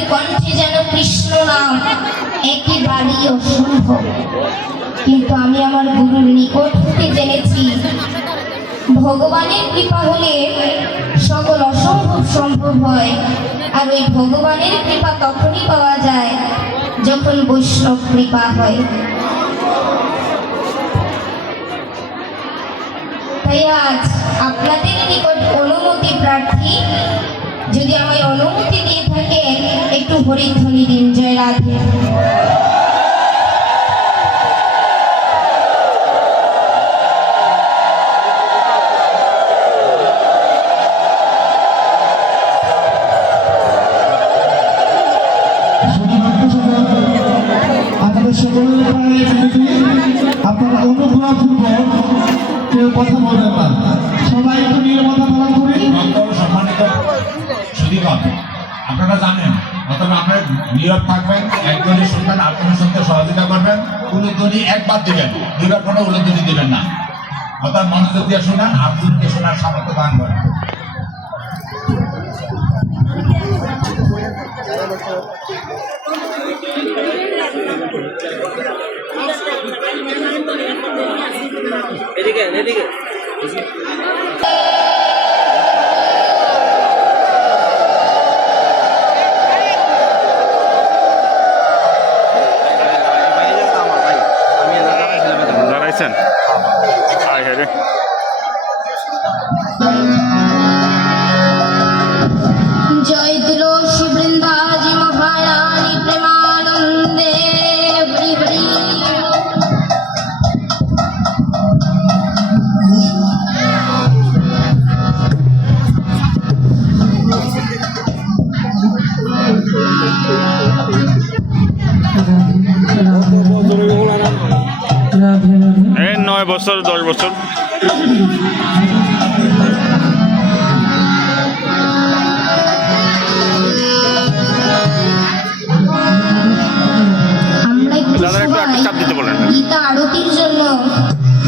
তাদের কণ্ঠে যেন কৃষ্ণ নাম একেবারেই অসম্ভব। কিন্তু আমি আমার গুরুর নিকট হতে জেনেছি ভগবানের কৃপা হলে সকল অসম্ভব সম্ভব হয়। আর ওই ভগবানের কৃপা তখনই পাওয়া যায় যখন বৈষ্ণব কৃপা হয়। তাই আজ আপনাদের নিকট অনুমতি প্রার্থী, যদি আমায় অনুমতি দিয়ে থাকে একটু হরিধ্বনি দিন। জয় রাধে। আপনারা অনুগ্রহপূর্বক কেউ কথা বলবেন না, সবাই একটু নীরবতা পালন করি। সম্মানিত সুধীগণ, আপনারা জানেন, অথবা আপনারা নীরব থাকবেন, একজনই শুনবেন, আরেকজনের শুনতে সহযোগিতা করবেন, উলুধ্বনি একবার দিবেন, দুইবার কোনো উলুধ্বনি দিবেন না। অর্থাৎ মনোযোগ দিয়ে শোনান, আরেকজনকে শোনার সামর্থ্য দান করেন। এদিকে এদিকে দাঁড়াইছেন আয় হে রে। জয় তুলসী বৃন্দাজি মহারানী প্রেমানন্দে হরি হরি। এই 9 বছর 10 বছর আমরা একটু চাপ দিতে বলেন। গীতা আরতির জন্য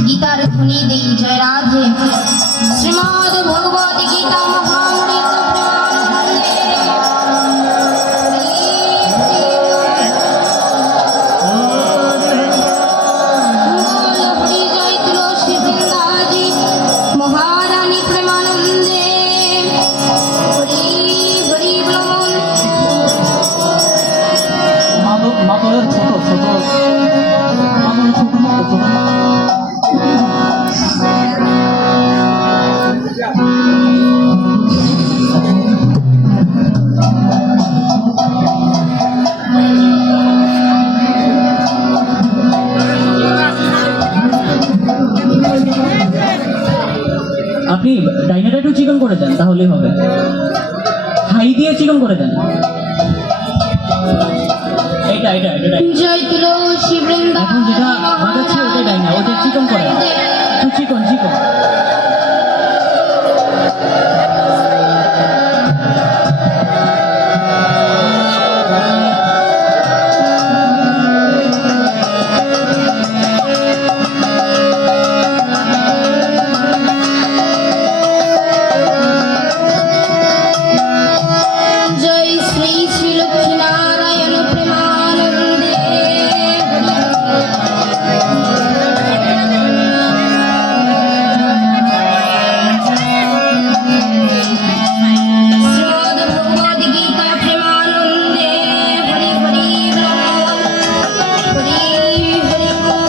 গীতার ধ্বনি দেই। জয় রাধে। শ্রীমদ্ ভগবত গীতা মহামৃত প্রেমানন্দে হরি জয় তুলসী বৃন্দাজি মহারানী প্রেমানন্দে হরি হরি ব্রহ্ম। মাদলের ছোট ছোট মাদলের ছোট ছোট আপনি ডাইনাটা একটু চিকন করে দেন, তাহলেই হবে। হাই দিয়ে চিকন করে দেন। এটা এটা এটা জয় তুলসী এখন যেটা বাজাচ্ছি ওটাই ডাইনা, ওটা চিকন করে একটু চিকন চিকন। জয় শ্রী শ্রী লক্ষ্মী নারায়ণ প্রেমানন্দে শ্রীমদ্ ভগবদ গীতা প্রেমানন্দে হরি হরি হরি হরি।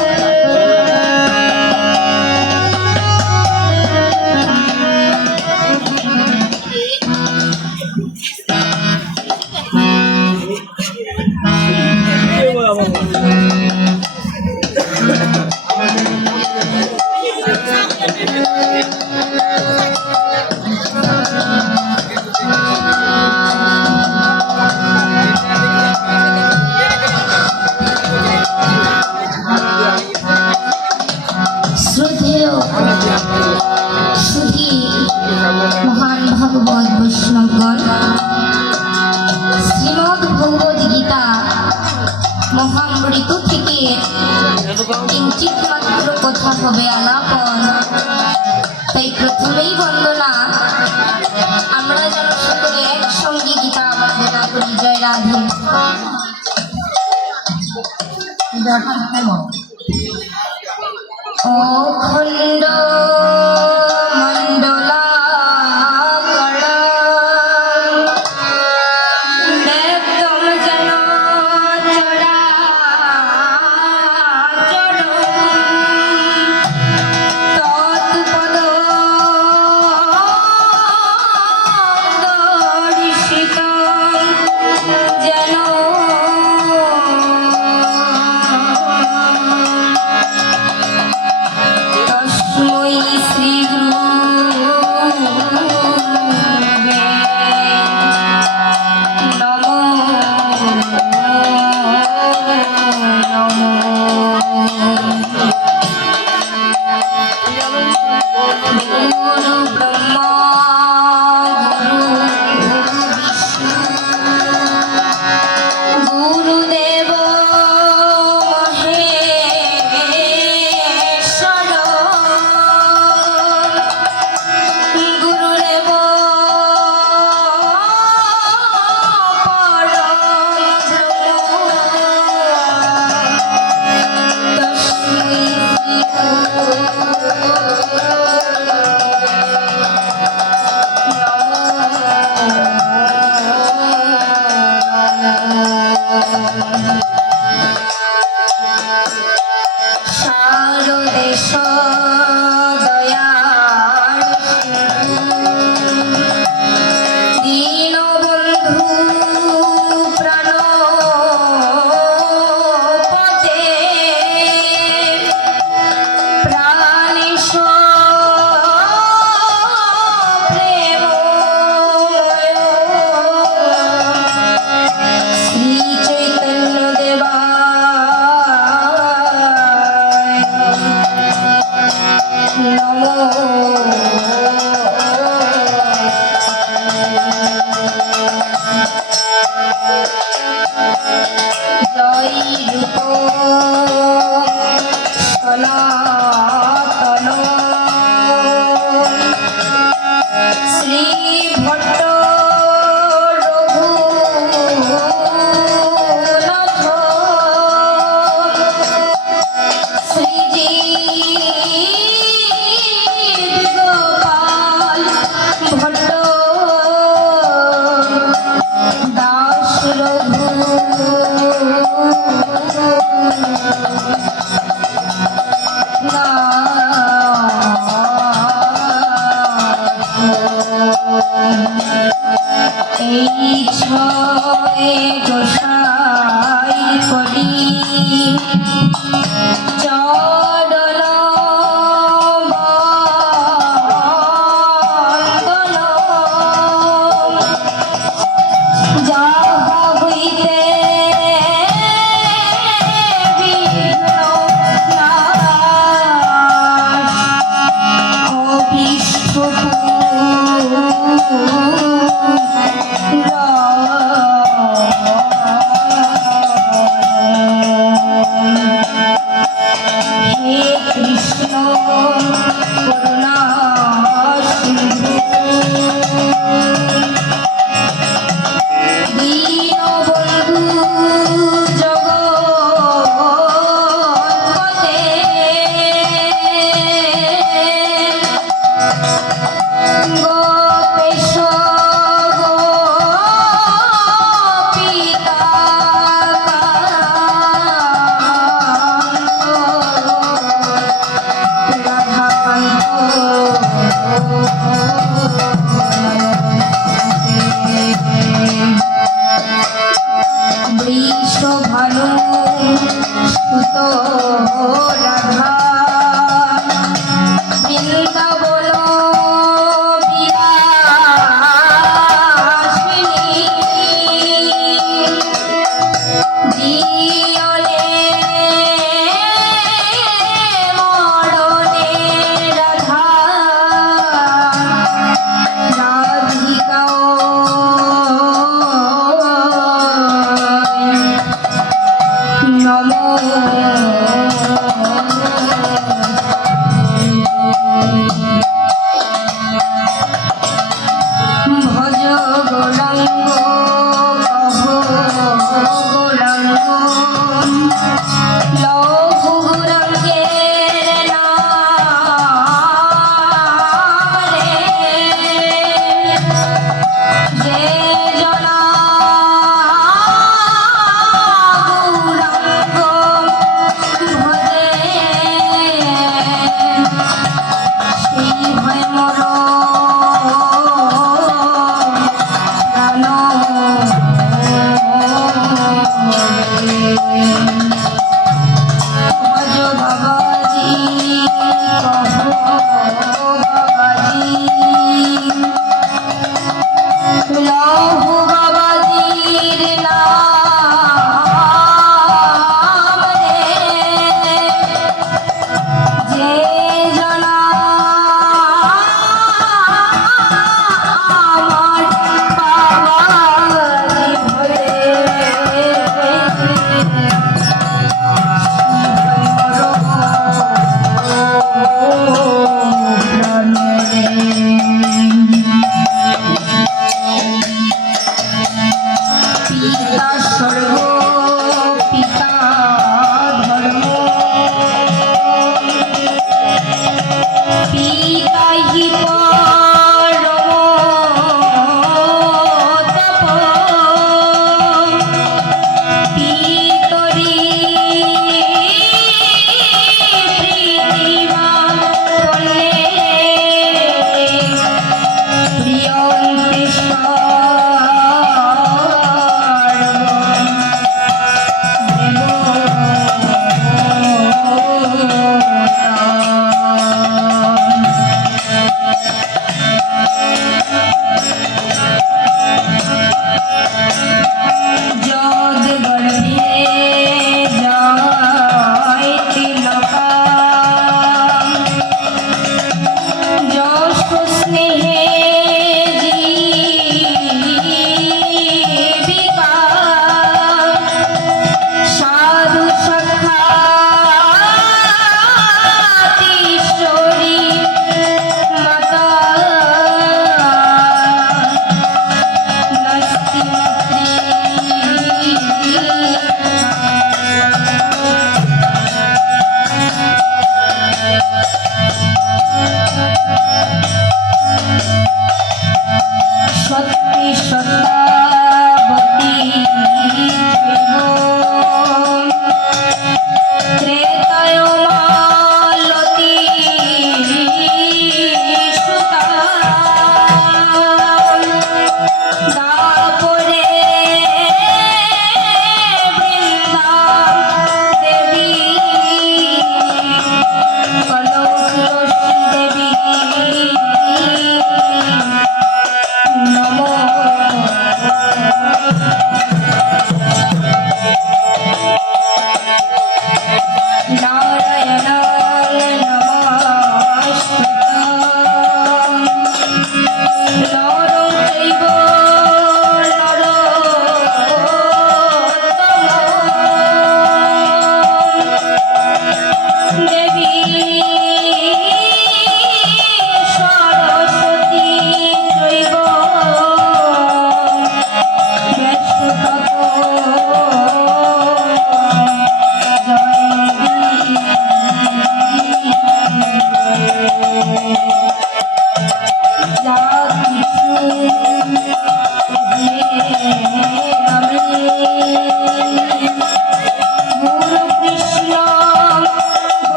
শ্রদ্ধেয় সুধী মহান ভগবত বৈষ্ণবগণ, শ্রীমদ্ ভগবদ গীতা মহামৃত থেকে কিঞ্চিত মাত্র কথা হবে আলাপন। তাই প্রথমেই বন্দনা, আমরা যেন সকলে একসঙ্গে গীতা বন্দনা করি। জয় রাধে। অখণ্ড মণ্ডলাকারং ব্যক্তম যেন চরাচরং তৎপদদর্শিতং যেন তস্मै শ্রীগুরুবে গুরু ব্রহ্মা গুরুদেব মহেশ্বর গুরুদেব পরম ব্রহ্ম তস্मै শারদেশ দয়াল দীনবন্ধু প্রাণপতে প্রাণেশ প্রেমময় শ্রী চৈতন্য দেবা নমো জয় রূপ সনাতন শ্রী ভট্ট রঘুনাথ শ্রীজিৎ গোপাল ভট্ট দাস রঘু এই ছয় গোসাই করি চরণ বন্দন যাহা হইতে বিঘ্ন নাশ অভীষ্ট হে কৃষ্ণ করুণা সিন্ধু দীনবন্ধু জগৎপতে গোপেশ গোপিকা বৃষভানু সুত রাধা বৃন্দাবন বিহার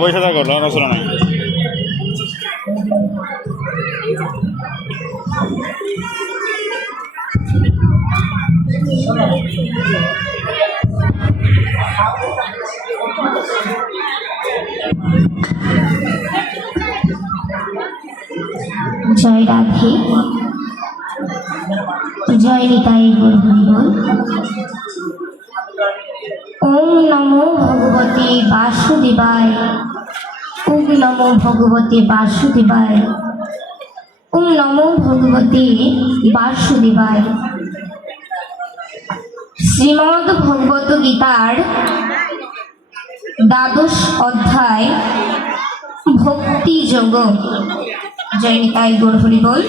বসে থাকো লড়াচড়া নাই। জয় রাধে, জয় নিতাই গৌর হরিবল। ওম নমো ভগবতে বাসুদেবায়, ওম নমো ভগবতে বাসুদেবায়, ওম নমো ভগবতে বাসুদেবায়। শ্রীমদ্ ভগবত গীতার দ্বাদশ অধ্যায় ভক্তি যোগ। জয় নিতাই গৌর হরিবল।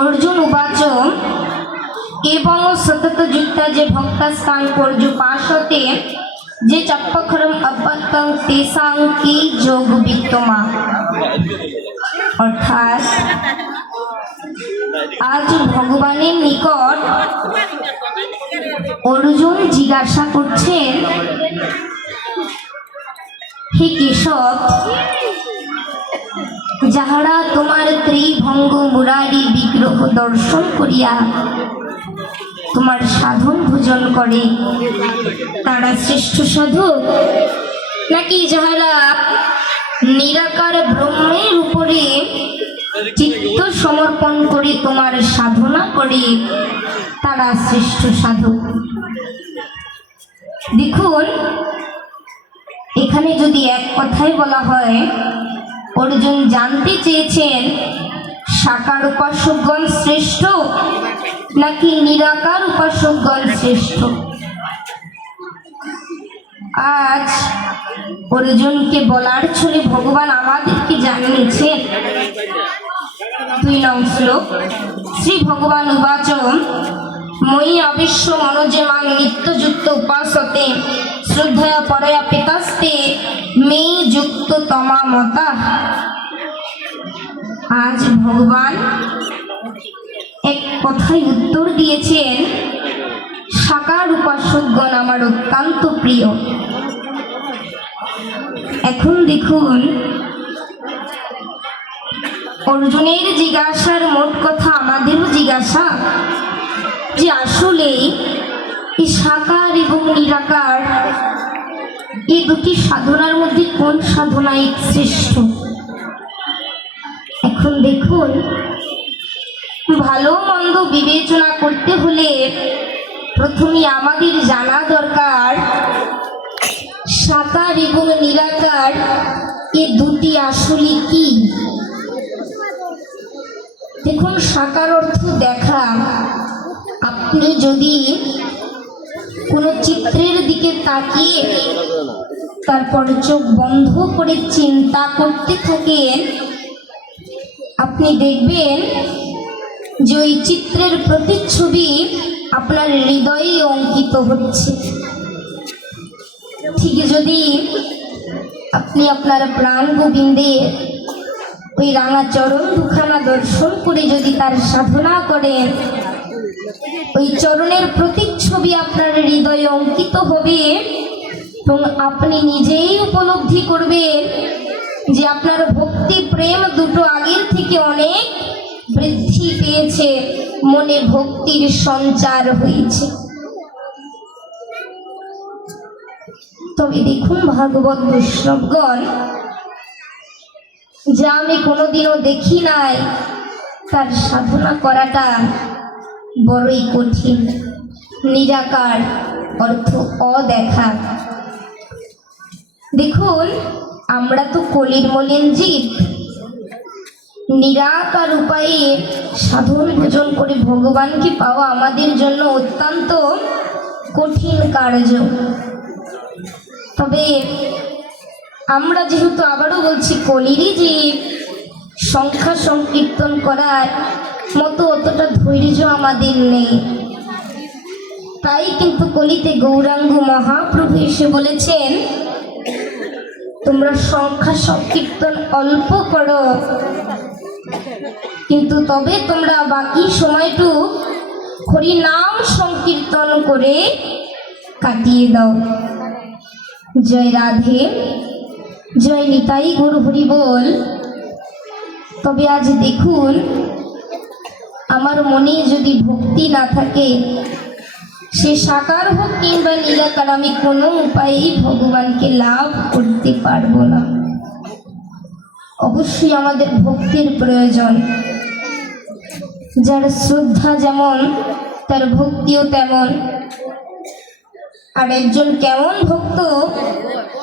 অর্জুন উবাচ এবং সতত যুক্তা যে ভক্তাস্তাং পর্যুপাসতে যে চপ্পখরম অব্বত্তং তেসাং কি যোগ বিত্তমা। অর্থাৎ আজ ভগবানের নিকট অর্জুন জিজ্ঞাসা করছেন, হে কেশব, যাহারা তোমার ত্রিভঙ্গ মুরারি বিগ্রহ দর্শন করিয়া তোমার সাধন ভোজন করে, তারা শ্রেষ্ঠ সাধক, নাকি যাহারা নিরাকার ব্রহ্মের উপরে চিত্ত সমর্পণ করে তোমার সাধনা করে, তারা শ্রেষ্ঠ সাধক? দেখুন, এখানে যদি এক কথায় বলা হয়, অর্জুন জানতে চেয়েছেন সাকার উপাসকগণ শ্রেষ্ঠ নাকি নিরাকার উপাসকগণ শ্রেষ্ঠ। আজ অর্জুনকে বলার ছলে ভগবান আমাদেরকে জানিয়েছেন। 2 নং শ্লোক, শ্রী ভগবান উবাচ মই অবিশ্ব মনোজে মাং নিত্যযুক্ত উপাসতে শ্রদ্ধয়া পরয়া পিতাস্তে মে যুক্ত তমা মতা। আজ ভগবান এক কথায় উত্তর দিয়েছেন, সাকার উপাসকগণ আমার অত্যন্ত প্রিয়। এখন দেখুন, অর্জুনের জিজ্ঞাসার মোট কথা আমাদেরও জিজ্ঞাসা যে আসলেই এই সাকার এবং নিরাকার এই দুটি সাধনার মধ্যে কোন সাধনাই শ্রেষ্ঠ। এখন দেখুন, ভালো মন্দ বিবেচনা করতে হলে প্রথমে আমাদের জানা দরকার সাকার এবং নিরাকার এ দুটি আসলে কি। দেখুন, সাকার অর্থ দেখা। আপনি যদি কোনো চিত্রের দিকে তাকিয়ে তারপর চোখ বন্ধ করে চিন্তা করতে থাকেন, আপনি দেখবেন যে ওই চিত্রের প্রতিচ্ছবি আপনার হৃদয়ে অঙ্কিত হচ্ছে। ঠিক যদি আপনি আপনার প্রাণ গোবিন্দের ওই রাঙা চরণ দুখানা দর্শন করে যদি তার সাধনা করেন, ওই চরণের প্রতিচ্ছবি আপনার হৃদয়ে অঙ্কিত হবে এবং আপনি নিজেই উপলব্ধি করবেন যে আপনার ভক্তি প্রেম দুটো আগের থেকে অনেক বৃদ্ধি পেয়েছে, মনে ভক্তির সঞ্চার হয়েছে। তবে দেখুন ভাগবত বৈষ্ণবগণ, যা আমি কোনোদিনও দেখি নাই তার সাধনা করাটা বড়ই কঠিন। নিরাকার অর্থ অদেখা। দেখুন, আমরা তো কলির মলিন জীব, নিরাকার উপায়ে সাধন ভোজন করে ভগবানকে পাওয়া আমাদের জন্য অত্যন্ত কঠিন কার্য। তবে আমরা যেহেতু আবারও বলছি কলিরই জীব, সংখ্যা সংকীর্তন করার মতো অতটা ধৈর্য আমাদের নেই। তাই কিন্তু কলিতে গৌরাঙ্গ মহাপ্রভু এসে বলেছেন, তোমরা সংখ্যা সংকীর্তন অল্প করো, কিন্তু তবে তোমরা বাকি সময়টুকু হরি নাম সংকীর্তন করে কাটিয়ে দাও। জয় রাধে, জয় নিতাই গৌর হরি বল। তবে আজ দেখুন, আমার মনে যদি ভক্তি না থাকে, সে সাকার হোক কিংবা নিরাকার, আমি কোনো উপায়েই ভগবানকে লাভ করতে পারবো না। অবশ্যই আমাদের ভক্তির প্রয়োজন। যার শ্রদ্ধা যেমন তার ভক্তিও তেমন। আর একজন কেমন ভক্ত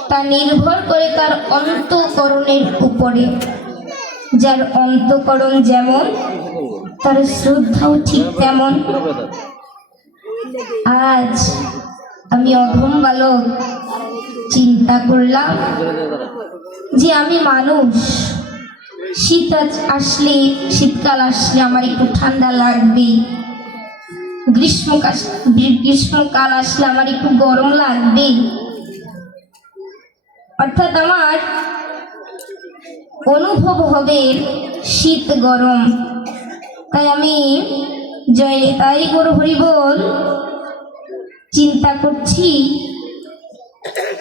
তা নির্ভর করে তার অন্তঃকরণের উপরে। যার অন্তঃকরণ যেমন তার শ্রদ্ধাও ঠিক তেমন। আজ আমি অধম বালক চিন্তা করলাম যে আমি মানুষ, শীতকাল আসলে আমার একটু ঠান্ডা লাগবে, গ্রীষ্মকাল আসলে আমার একটু গরম লাগবে। অর্থাৎ আমার অনুভব হবে শীত গরম। তাই আমি জয় তাই গৌর হরি বল চিন্তা করছি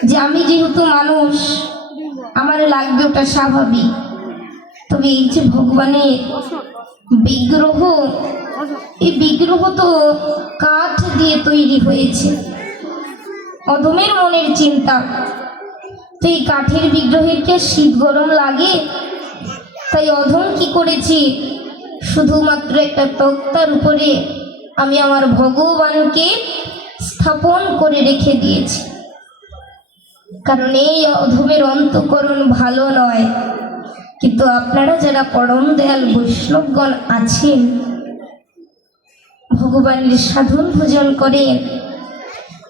যে আমি যেহেতু মানুষ, আমার লাগবে ওটা স্বাভাবিক। তবে এই যে ভগবানের বিগ্রহ, এই বিগ্রহ তো কাঠ দিয়ে তৈরি হয়েছে। অধমের মনের চিন্তা, তো এই কাঠের বিগ্রহের কি শীত গরম লাগে? তাই অধম কি করেছি, শুধুমাত্র একটা তক্তার উপরে আমি আমার ভগবানকে স্থাপন করে রেখে দিয়েছি। কারণ এই অধমের অন্তঃকরণ ভালো নয়। কিন্তু আপনারা যারা পরম দয়াল বৈষ্ণবগণ আছেন, ভগবানের সাধন ভোজন করেন,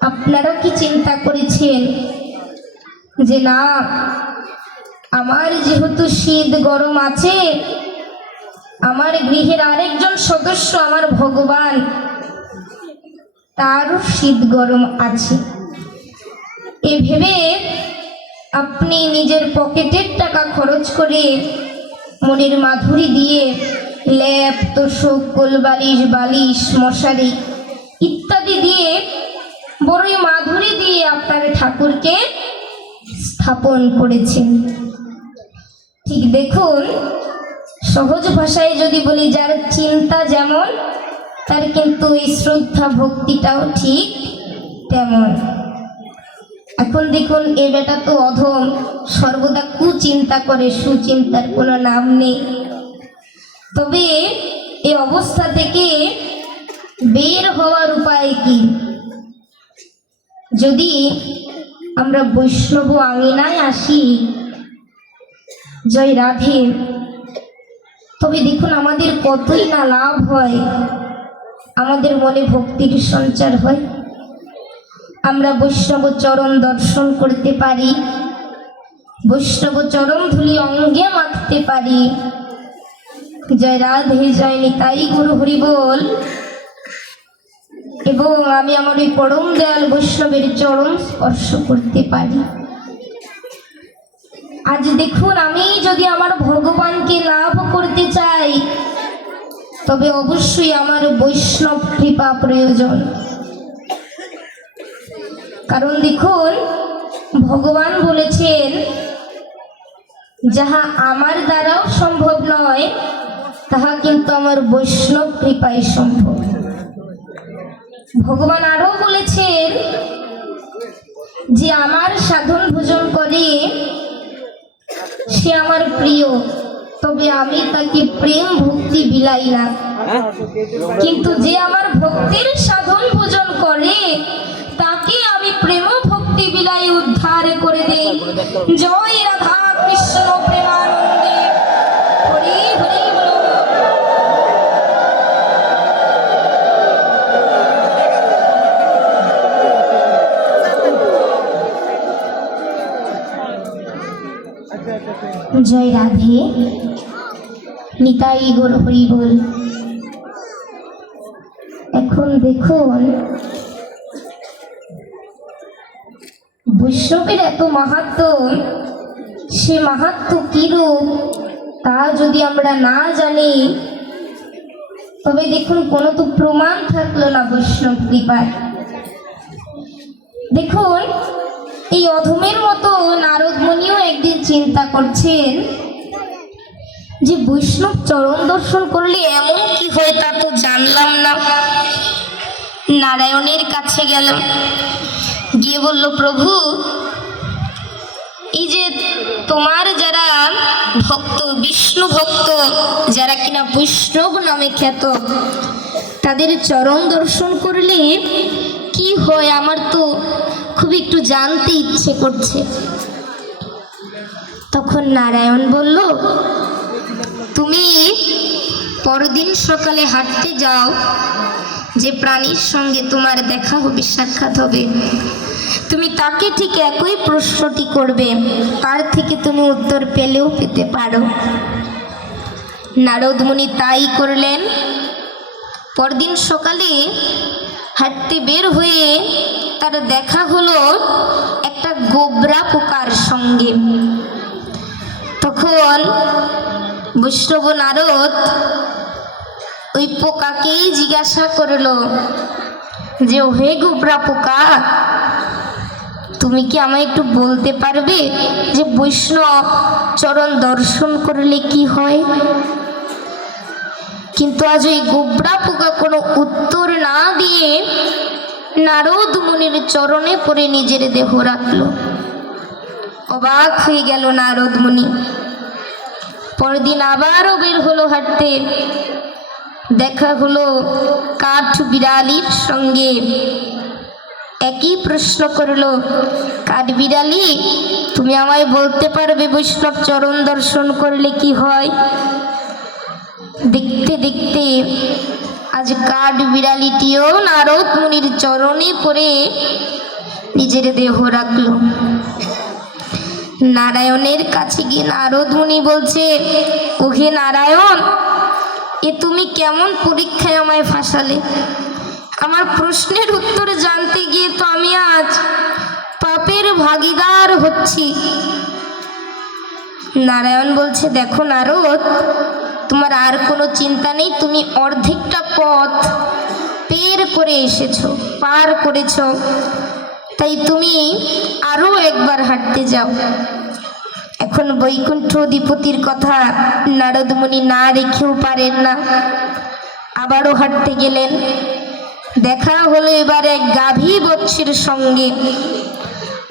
আপনারা কি চিন্তা করেছেন যে না, আমার যেহেতু শীত গরম আছে, আমার গৃহের আরেকজন সদস্য আমার ভগবান, তারও শীত গরম আছে, এ ভেবে আপনি নিজের পকেটের টাকা খরচ করে মনের মাধুরী দিয়ে লেপ, তোষক, কোলবালিশ, বালিশ, মশারি ইত্যাদি দিয়ে বড়ই মাধুরী দিয়ে আপনার ঠাকুরকে স্থাপন করেছেন। ঠিক দেখুন, সহজ ভাষায় যদি বলি, যার চিন্তা যেমন তার কিন্তু এই শ্রদ্ধা ভক্তিটাও ঠিক তেমন। এখন দেখুন, এ বেটা তো অধম, সর্বদা কুচিন্তা করে, সুচিন্তার কোনো নাম নেই। তবে এই অবস্থা থেকে বের হওয়ার উপায় কি? যদি আমরা বৈষ্ণব আঙিনায় আসি, জয় রাধে, তবে দেখুন আমাদের কতই না লাভ হয়, আমাদের মনে ভক্তির সঞ্চার হয়। আমরা বৈষ্ণব চরণ দর্শন করতে পারি, বৈষ্ণব চরণ ধুলি অঙ্গে মাখতে পারি। জয় রাধে, জয় নিতাই গুরু হরি বল। এবং আমি আমার ওই পরম দয়াল বৈষ্ণবের চরণ স্পর্শ করতে পারি। আজ দেখুন, আমি যদি আমার ভগবানকে লাভ করতে চাই, তবে অবশ্যই আমার বৈষ্ণব কৃপা প্রয়োজন। কারণ দেখুন, ভগবান বলেছেন, যাহা আমার দ্বারাও সম্ভব নয়, তাহা কিন্তু আমার বৈষ্ণব কৃপায় সম্ভব। ভগবান আরো বলেছেন যে আমার সাধন ভোজন করে সে আমার প্রিয়, তবে আমি তাকে প্রেম ভক্তি বিলাই না। কিন্তু যে আমার ভক্তির সাধন ভোজন করে, তাকে আমি প্রেম ভক্তি বিলাই উদ্ধার করে দেই। জয় রাধা কৃষ্ণ প্রেমানন্দে, হরি হরি বল। জয় রাধে, নিতাই গৌর হরি বল। এখন দেখুন, বৈষ্ণবের এত মাহাত্ম্য, সে মাহাত্ম্য কিরূপ তা যদি আমরা না জানি, তবে দেখুন কোনো তো প্রমাণ থাকলো না বৈষ্ণব কৃপায়। দেখুন, এই অধমের মতো নারদ মুনিও একদিন চিন্তা করছেন যে বৈষ্ণব চরণ দর্শন করলে এমন কি হয় তা তো জানলাম না। নারায়ণের কাছে গেল, গিয়ে বলল, প্রভু, এই যে তোমার যারা ভক্ত, বিষ্ণু ভক্ত, যারা কিনা বৈষ্ণব নামে খ্যাত, তাদের চরণ দর্শন করলে কি হয়, আমার তো খুব একটু জানতে ইচ্ছে করছে। তখন নারায়ণ বলল, তুমি পরদিন সকালে হাঁটতে যাও, যে প্রাণীর সঙ্গে তোমার দেখা হবে, সাক্ষাৎ হবে, তুমি তাকে ঠিক একই প্রশ্নটি করবে, তার থেকে তুমি উত্তর পেলেও পেতে পারো। নারদ মুনি তাই করলেন। পরদিন সকালে হাঁটতে বের হয়ে তার দেখা হলো একটা গোবরা পোকার সঙ্গে। তখন বৈষ্ণব নারদ ওই পোকাকেই জিজ্ঞাসা করলো যে, হে গোবরা পোকা, তুমি কি আমায় একটু বলতে পারবে যে বৈষ্ণব চরণ দর্শন করলে কি হয়? কিন্তু আজ ওই গোবরা পোকা কোনো উত্তর না দিয়ে নারদ মুনির চরণে পড়ে নিজের দেহ রাখল। অবাক হয়ে গেল নারদ মুনি। পরদিন আবারও বের হলো হাঁটতে, দেখা হলো কাঠ বিড়ালির সঙ্গে। একই প্রশ্ন করলো, কাঠ বিড়ালি, তুমি আমায় বলতে পারবে বৈষ্ণব চরণ দর্শন করলে কি হয়? দেখতে দেখতে আজ কাঠ বিড়ালিটিও নারদ মুনির চরণে পড়ে নিজের দেহ রাখল। নারায়ণের কাছে গিয়ে নারদ মুনি বলছে, ওহে নারায়ণ, এ তুমি কেমন পরীক্ষায় আমায় ফাঁসালে? আমার প্রশ্নের উত্তর জানতে গিয়ে তো আমি আজ পাপের ভাগীদার হচ্ছি। নারায়ণ বলছে, দেখো নারদ, তোমার আর কোনো চিন্তা নেই, তুমি অর্ধেকটা পথ পের করে এসেছো, পার করেছো, তাই তুমি আরো একবার হাঁটতে যাও। এখন বৈকুণ্ঠ অধিপতির কথা নারদ মুনি না রেখেও পারেন না, আবারও হাঁটতে গেলেন। দেখা হলো এবার এক গাভী বৎসের সঙ্গে।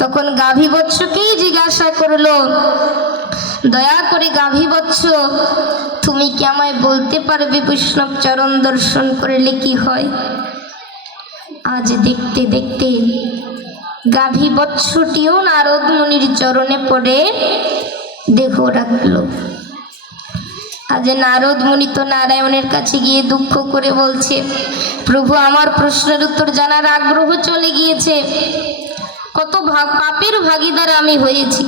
তখন গাভী বৎসকেই জিজ্ঞাসা করলো, দয়া করে গাভী বৎস, তুমি কি আমায় বলতে পারবে বৈষ্ণব চরণ দর্শন করলে কি হয়? আজ দেখতে দেখতে গাভী বৎসটিও নারদ মুনির চরণে পড়ে দেহ রাখলো। আজ নারদ মুনি তো নারায়ণের কাছে গিয়ে দুঃখ করে বলছে, প্রভু আমার প্রশ্নের উত্তর জানার আগ্রহ চলে গিয়েছে, কত পাপের ভাগীদার আমি হয়েছি।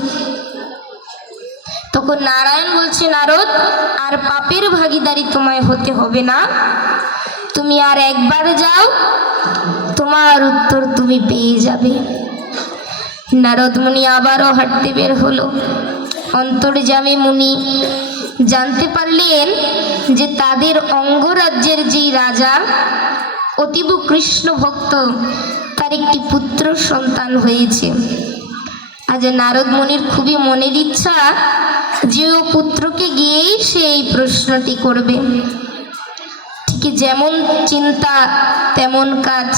তখন নারায়ণ বলছে, নারদ আর পাপের ভাগীদারি তোমায় হতে হবে না, তুমি আর একবার যাও, তোমার উত্তর তুমি পেয়ে যাবে। নারদ মুনি আবারও হাঁটতে বের হলো। অন্তর্যামী মুনি জানতে পারলেন যে তাদের অঙ্গরাজ্যের যেই রাজা অতীব কৃষ্ণ ভক্ত, তার একটি পুত্র সন্তান হয়েছে। আজ নারদ মুনির খুবই মনের ইচ্ছা যে ও পুত্রকে গিয়েই সে এই প্রশ্নটি করবে। ঠিক যেমন চিন্তা তেমন কাজ।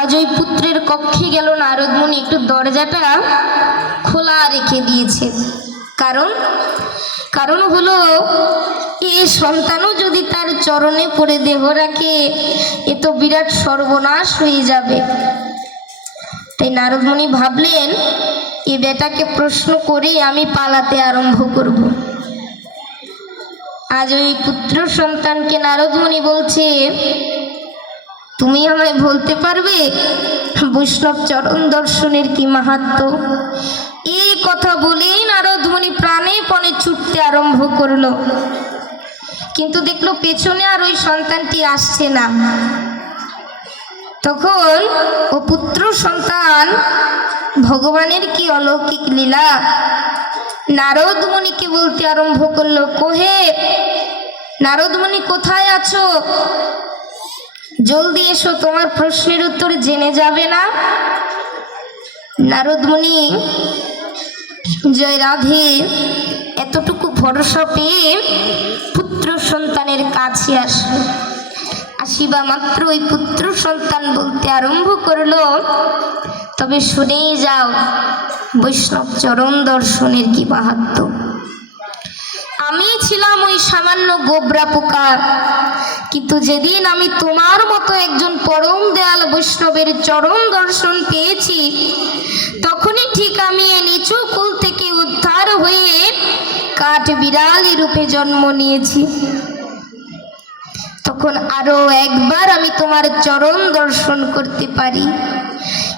আজ ওই পুত্রের কক্ষে গেল নারদ মুনি, একটু দরজাটা খোলা রেখে দিয়েছে। কারণ হলো এ সন্তানও যদি তার চরণে পড়ে দেহ রাখে, এ তো বিরাট সর্বনাশ হয়ে যাবে। তাই নারদ মুনি ভাবলেন, এ বেটাকে প্রশ্ন করে আমি পালাতে আরম্ভ করব। আজ ওই পুত্র সন্তানকে নারদ মুনি বলছে, তুমি আমায় বলতে পারবে বৈষ্ণব চরণ দর্শনের কি মাহাত্ম্য? এই কথা বলেই নারদ মুনি প্রাণে পণে ছুটতে আরম্ভ করলো। কিন্তু দেখলো পেছনে আর ওই সন্তানটি আসছে না। তখন ও পুত্র সন্তান, ভগবানের কি অলৌকিক লীলা, নারদ মুনিকে বলতে আরম্ভ করলো, কোহে নারদ মুনি কোথায় আছো? জলদি এসো, তোমার প্রশ্নের উত্তর জেনে যাবে না। নারদ মুনি জয় রাধে এতটুকু ভরসা পেয়ে পুত্র সন্তানের কাছে আসলো। আসিবা মাত্র ওই পুত্র সন্তান বলতে আরম্ভ করলো, তবে শুনেই যাও বৈষ্ণব চরণ দর্শনের কি মাহাত্ম্য। আমি ছিলাম ওই সামান্য গোবরা পোকা, কিন্তু যেদিন আমি তোমার মতো একজন পরম দয়াল বৈষ্ণবের চরণ দর্শন পেয়েছি, তখনই ঠিক আমি এই নিচু কুল থেকে উদ্ধার হয়ে কাঠ বিড়ালি রূপে জন্ম নিয়েছি। তখন আরো একবার আমি তোমার চরণ দর্শন করতে পারি,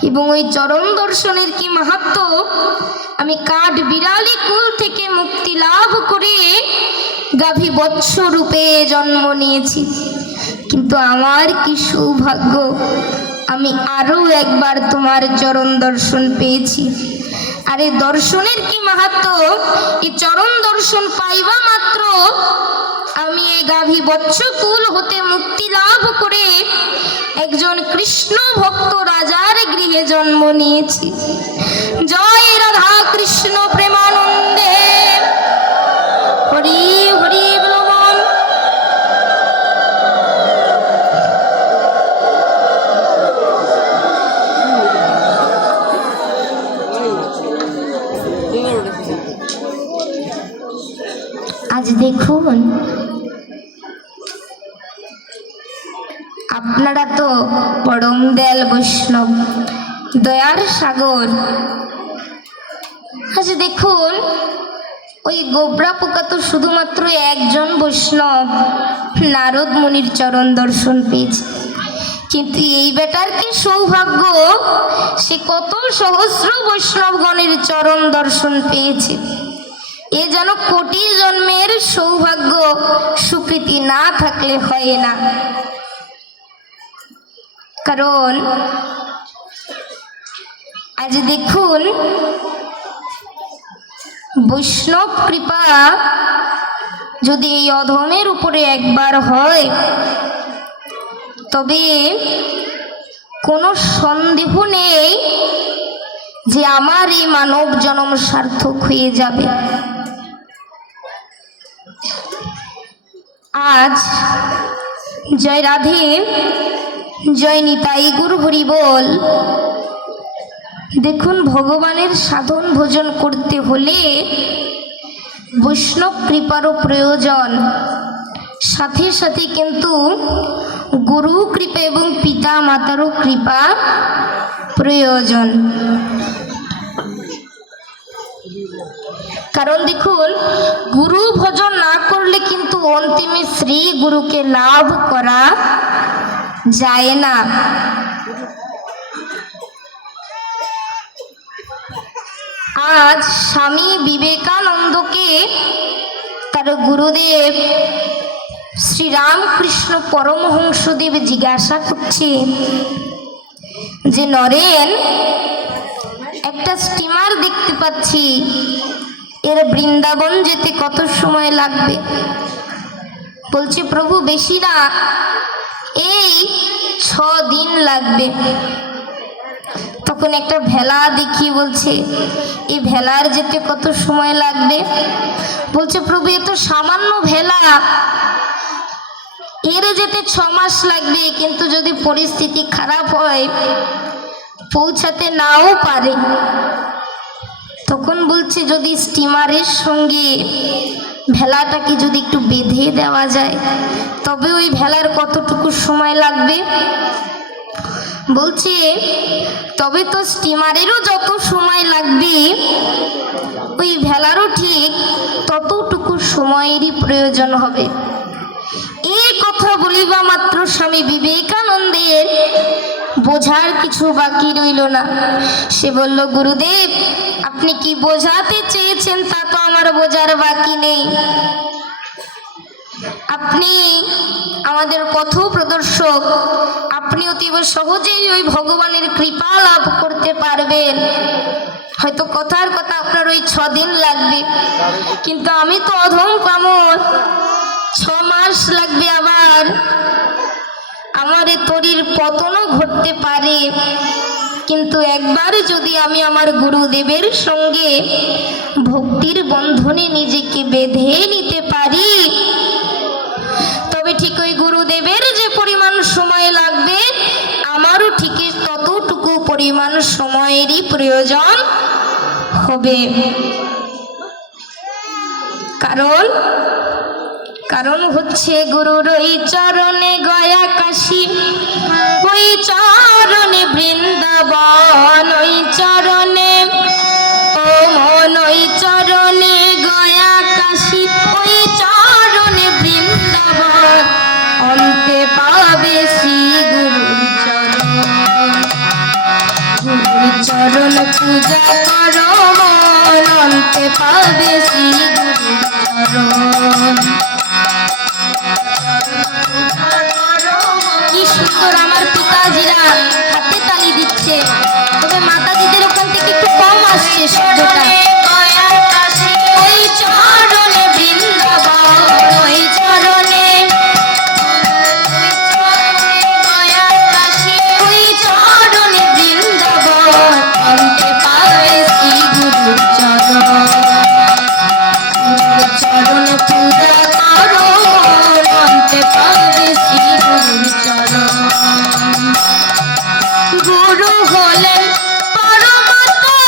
এবং ওই চরণ দর্শনের কি মাহাত্ম্য, আমি কাঠ বিড়ালি কুল থেকে মুক্তি লাভ করে গাভী বৎস রূপে জন্ম নিয়েছি। কিন্তু আমার কি সৌভাগ্য, আমি আরো একবার তোমার চরণ দর্শন পেয়েছি। আর এই দর্শনের কি মাহাত্ম্য, এই চরণ দর্শন পাইবা মাত্র আমি এই গাভী বৎস কুল হতে মুক্তি লাভ করে একজন কৃষ্ণ ভক্ত রাজার গৃহে জন্ম নিয়েছি। জয় রাধা কৃষ্ণ প্রেমানন্দে, হরি হরি বল। আজ দেখুন, আপনারা তো পরম দয়াল বৈষ্ণব, দয়ার সাগর। আজ দেখুন, ওই গোবরা পোকা তো শুধুমাত্র একজন বৈষ্ণব নারদ মুনির চরণ দর্শন পেয়েছে, কিন্তু এই বেটার কি সৌভাগ্য, সে কত সহস্র বৈষ্ণবগণের চরণ দর্শন পেয়েছে। এ যেন কোটি জন্মের সৌভাগ্য, সুকৃতি না থাকলে হয় না। কারণ আজ দেখুন, বৈষ্ণব কৃপা যদি এই অধমের উপরে একবার হয়, তবে কোনো সন্দেহ নেই যে আমার এই মানব জন্ম সার্থক হয়ে যাবে। আজ জয় রাধে, জয় নিতাই গুরু হরি বল। দেখুন, ভগবানের সাধন ভোজন করতে হলে বৈষ্ণব কৃপারও প্রয়োজন, সাথে সাথে কিন্তু গুরু কৃপা এবং পিতা মাতারও কৃপা প্রয়োজন। কারণ দেখুন, গুরু ভজন না করলে কিন্তু অন্তিমে শ্রী গুরুকে লাভ করা যায় না। আজ স্বামী বিবেকানন্দকে তার গুরুদেব শ্রীরামকৃষ্ণ পরমহংসদেব জিজ্ঞাসা করছে যে নরেন, একটা স্টিমার দেখতে পাচ্ছি, এর বৃন্দাবন যেতে কত সময় লাগবে? বলছে, প্রভু বেশি না, এই 6 দিন লাগবে। তখন একটা ভেলা দেখিয়ে বলছে, এই ভেলার যেতে কত সময় লাগবে? বলছে, প্রভু এ তো সামান্য ভেলা, এর যেতে 6 মাস লাগবে, কিন্তু যদি পরিস্থিতি খারাপ হয় পৌঁছাতে নাও পারে। তখন বলছে, যদি স্টিমারের সঙ্গে ভেলাটাকে যদি একটু বেঁধে দেওয়া যায় তবে ওই ভেলার কতটুকু সময় লাগবে? বলছে, তবে তো স্টিমারেরও যত সময় লাগবে ওই ভেলারও ঠিক ততটুকু সময়েরই প্রয়োজন হবে। এই কথা বলিবা মাত্র স্বামী বিবেকানন্দের বোঝার কিছু বাকি রইল না। সে বলল, গুরুদেব আপনি কি বোঝাতে চেয়েছেন তা তো আমার বোঝার বাকি নেই। আপনি আমাদের পথ প্রদর্শক, আপনি অতীব সহজেই ওই ভগবানের কৃপা লাভ করতে পারবেন। হয়তো কথার কথা আপনার ওই 6 দিন লাগবে, কিন্তু আমি তো অধম কামর, 6 মাস লাগবে। আবার আমার এ তরির পতনও ঘটতে পারে, কিন্তু একবার যদি আমি আমার গুরুদেবের সঙ্গে ভক্তির বন্ধনে নিজেকে বেঁধে নিতে পারি তবে ঠিক ওই গুরুদেবের যে পরিমাণ সময় লাগবে আমারও ঠিক ততটুকু পরিমাণ সময়েরই প্রয়োজন হবে। কারণ হচ্ছে গুরুর ওই চরণে গয়া কাশী, ওই চরণে বৃন্দাবন, ওই চরণে ও মন, ওই চরণে গয়া কাশী, ওই চরণে বৃন্দাবন, অন্তে পাবে শ্রী গুরুর চরণ। গুরুর চরণ পূজা করো মন, অন্তে পাবে শ্রী গুরুর চরণ। কি সুন্দর আমার পিতাজিরা হাতে তালি দিচ্ছে, তবে মাতাজিদের ওখান থেকে একটু কম আসছে শব্দটা। ওই চরণে বৃন্দাবন, ওই চরণে ওই চরণে বৃন্দাবন, অন্তে পাবে শ্রী গুরুর চরণ। চরণ পূজা করো অন্তে পাবে শ্রী গুরুর চরণ। গুরু হলেন পরমাত্মা,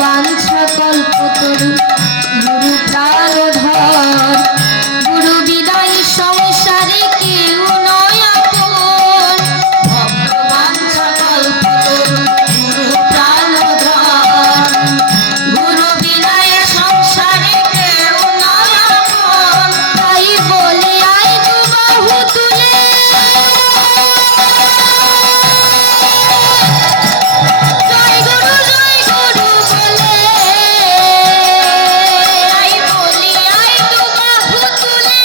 বাঞ্ছা কল্পতরু গুরু প্রাণধর গুরু বিদায় সংসারে কেউ নয় আপন ভক্ত বাঞ্ছা কল্পতরু গুরু প্রাণধর গুরু বিদায় সংসারে কেউ নয় আপন তাই বলে আয় তু বাহু তুলে জয় গুরু বলে আই বলি আই তু বাহু তুলে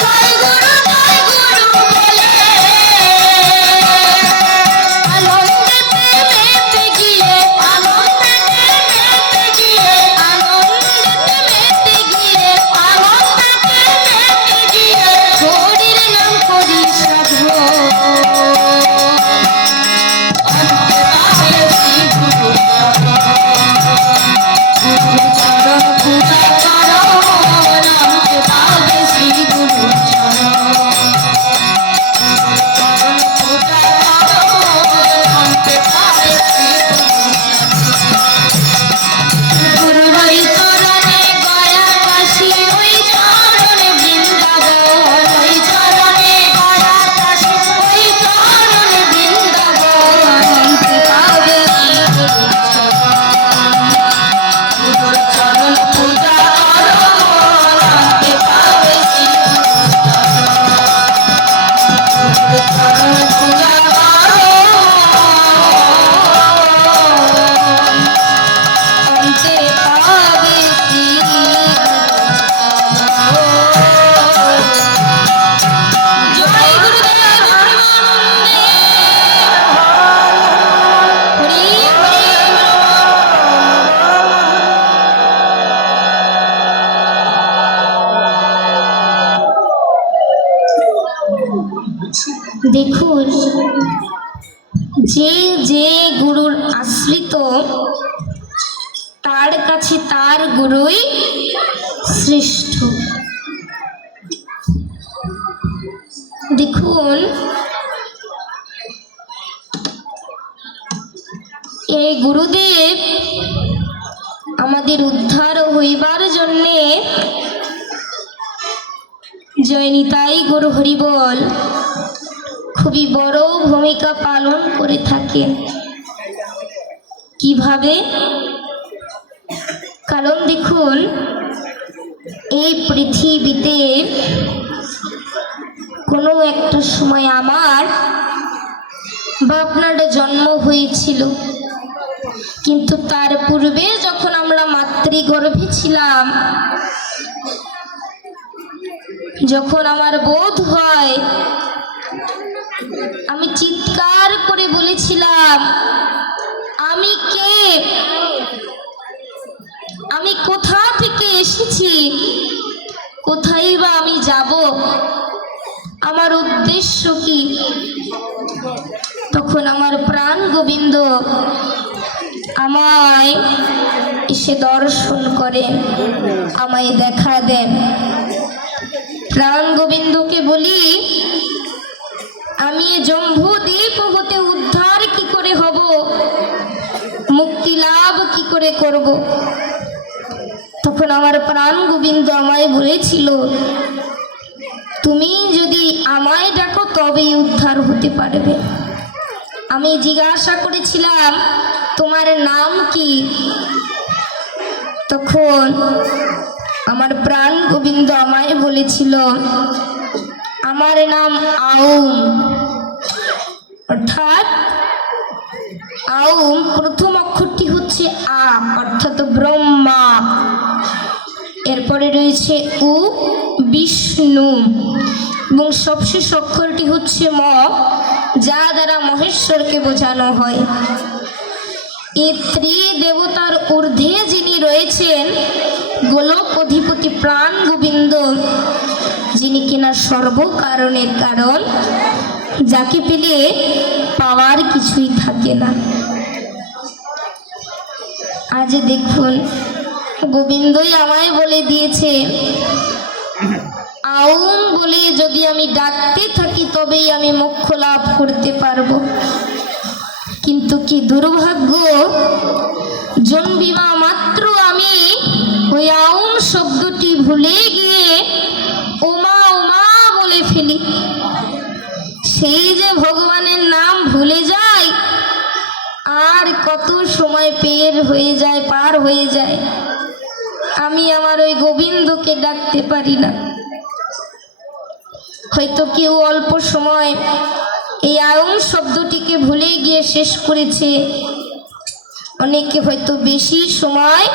জয় গুরু বলে আনন্দেতে মেতে গিয়ে আনন্দেতে মেতে গিয়ে আনন্দেতে মেতে গিয়ে আনন্দেতে মেতে গিয়ে হরির নাম করি সাধু দেখুন যে যে গুরুর আশ্রিত তার কাছে তার গুরুই শ্রেষ্ঠ। দেখুন এই গুরুদেব আমাদের উদ্ধার হইবার জন্যে জয় নিতাই গুরু হরিবল খুবই বড় ভূমিকা পালন করে থাকেন। কিভাবে? কারণ দেখুন এই পৃথিবীতে কোনো একটা সময় আমার বা আপনার জন্ম হয়েছিল, কিন্তু তার পূর্বে যখন আমরা মাতৃগর্ভে ছিলাম, যখন আমার বোধ হয় আমি চিৎকার করে বলেছিলাম আমি কে, আমি কোথা থেকে এসেছি, কোথায় বা আমি যাব, আমার উদ্দেশ্য কি। তখন আমার প্রাণ গোবিন্দ আমায় এসে দর্শন করেন, আমায় দেখা দেন। প্রাণ গোবিন্দকে বলি আমি জম্বুদ্বীপ হতে উদ্ধার কি করে হব, মুক্তি লাভ কি করে করব। তখন আমার প্রাণ গোবিন্দ আমায় বলেছিল তুমি যদি আমায় ডাকো তবেই উদ্ধার হতে পারবে। আমি জিজ্ঞাসা করেছিলাম তোমার নাম কি? তখন আমার প্রাণ গোবিন্দ আমায় বলেছিল আমার নাম আউম। অর্থাৎ আউম প্রথম অক্ষরটি হচ্ছে আ অর্থাৎ ব্রহ্মা, এরপরে রয়েছে উ বিষ্ণু এবং সবশেষ অক্ষরটি হচ্ছে ম, যা দ্বারা মহেশ্বরকে বোঝানো হয়। এই ত্রিদেবতার ঊর্ধ্বে যিনি রয়েছেন গোলক অধিপতি প্রাণ গোবিন্দ, যিনি কিনা সর্বকারণের কারণ, যাকে পেলে পাওয়ার কিছুই থাকে না। আজ দেখুন গোবিন্দই আমায় বলে দিয়েছে আউম বলে যদি আমি ডাকতে থাকি তবেই আমি মোক্ষ লাভ করতে পারবো। কিন্তু কি দুর্ভাগ্য, জন্মিবা মাত্র আমি ওই আউন শব্দটি ভুলে গিয়ে ওমা ওমা বলে ফেলি। সেই যে ভগবানের নাম ভুলে যায়, আর কত সময় পার হয়ে যায়, আমি আমার ওই গোবিন্দকে ডাকতে পারি না। হয়তো কেউ অল্প সময় এই আউন শব্দটিকে ভুলে গিয়ে শেষ করেছে, অনেকে হয়তো বেশি সময়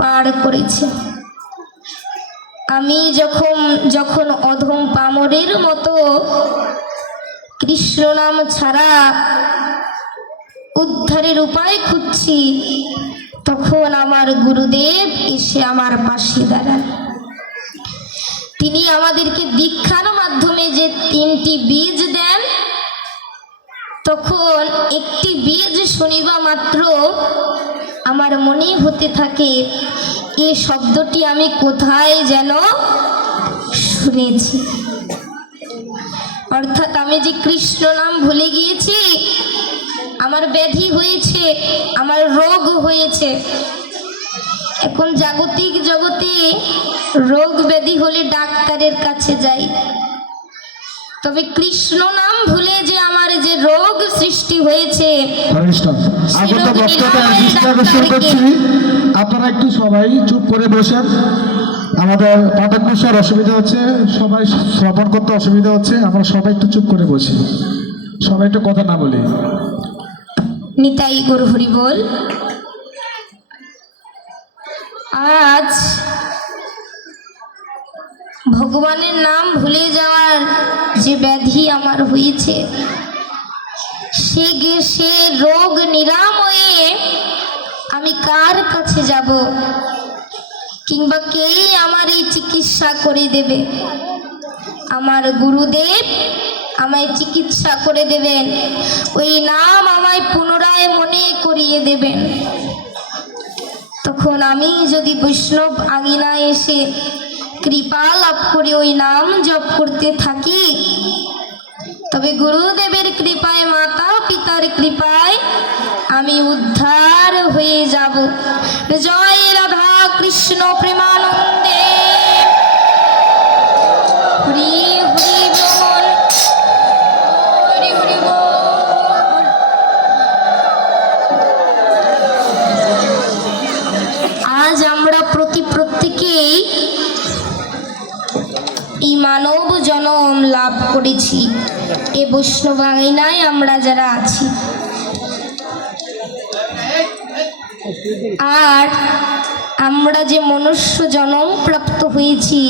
পার করেছে। আমি যখন অধম পামরের মতো কৃষ্ণ নাম ছাড়া উদ্ধারের উপায় খুঁজছি, তখন আমার গুরুদেব এসে আমার পাশে দাঁড়ান। তিনি আমাদেরকে দীক্ষার মাধ্যমে যে 3টি বীজ দেন, তখন একটি বীজ শুনিবা মাত্র আমার মনে হতে থাকে এই শব্দটি আমি কোথায় যেন শুনেছি। অর্থাৎ আমি যে কৃষ্ণ নাম ভুলে গিয়েছি, আমার ব্যাধি হয়েছে, আমার রোগ হয়েছে। এখন জাগতিক জগতে রোগ ব্যাধি হলে ডাক্তারের কাছে যাই, তবে কৃষ্ণ নাম ভুলে যে আমার যে রোগ সৃষ্টি হয়েছে, আগত বক্তাকে দৃষ্টি আকর্ষণ করছি, আপনারা একটু সবাই চুপ করে বসেন। আমাদের পাঠক বসার অসুবিধা হচ্ছে, সবাই শ্রবণ করতে অসুবিধা হচ্ছে, আমরা সবাই একটু চুপ করে বসি, সবাই একটু কথা না বলি। নিতাই গৌর হরি বল। আজ ভগবানের নাম ভুলে যাওয়ার যে ব্যাধি আমার হয়েছে, সে রোগ নিরাময়ে আমি কার কাছে যাব, কিংবা কে আমার এই চিকিৎসা করে দেবে? আমার গুরুদেব আমায় চিকিৎসা করে দেবেন, ওই নাম আমায় পুনরায় মনে করিয়ে দেবেন। তখন আমি যদি বৈষ্ণব আঙিনায় এসে কৃপা লাভ করে ওই নাম জপ করতে থাকি, তবে গুরুদেবের কৃপায়, মাতা পিতার কৃপায় আমি উদ্ধার হয়ে যাব। জয় রাধা কৃষ্ণ প্রেমানন্দে। হরি হরি বল, হরি হরি বল। আজ আমরা প্রত্যেকেই এই মানব জন্ম লাভ করেছি, এ বৈষ্ণব আঙিনায় আমরা যারা আছি। আর আমরা যে মনুষ্য জন্ম প্রাপ্ত হয়েছি,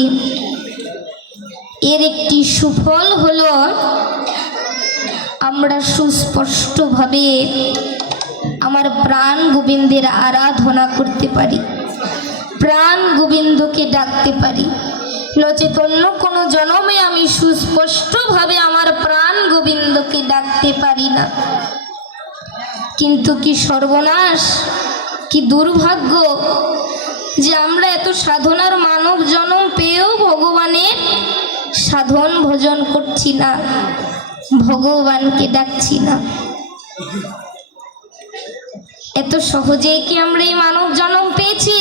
এর একটি সুফল হলো আমরা সুস্পষ্টভাবে আমার প্রাণ গোবিন্দের আরাধনা করতে পারি, প্রাণ গোবিন্দকে ডাকতে পারি। নচেত অন্য কোনো জন্মে আমি সুস্পষ্টভাবে আমার প্রাণ গোবিন্দকে ডাকতে পারি না। কিন্তু কি সর্বনাশ, কি দুর্ভাগ্য যে আমরা এত সাধনার মানব জন্ম পেয়েও ভগবানের সাধন ভজন করছি না, ভগবানকে ডাকছি না। এত সহজে কি আমরা এই মানব জন্ম পেয়েছি?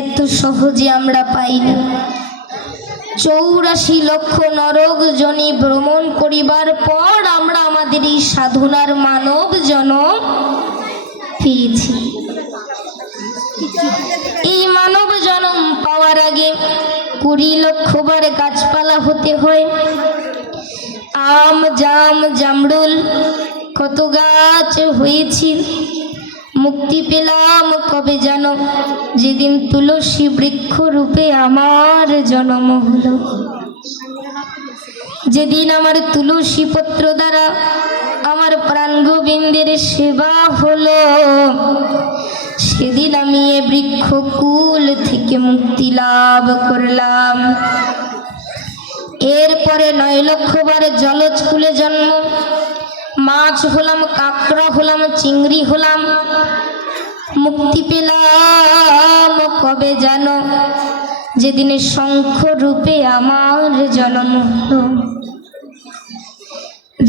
এত সহজে আমরা পাইনি। 84 লক্ষ নরক জনি ভ্রমণ করিবার পর আমরা আমাদের এই সাধনার মানব জন্ম পেয়েছি। এই মানব জন্ম পাওয়ার আগে 20 লক্ষ বার গাছপালা হতে হয়। আম, জাম, জামরুল কত গাছ হয়েছি। মুক্তি পেলাম কবে জানো? যেদিন তুলসী বৃক্ষ রূপে আমার জন্ম হলো। যেদিন আমার তুলসী পত্র দ্বারা আমার প্রাণ গোবিন্দের সেবা হলো, সেদিন আমি এ বৃক্ষকুল থেকে মুক্তি লাভ করলাম। এরপরে 9 লক্ষ বার জলজ কুলে জন্ম, মাছ হলাম, কাঁকড়া হলাম, চিংড়ি হলাম। মুক্তি পেলাম কবে জানো? যেদিনে শঙ্খ রূপে আমার জন্ম হলো।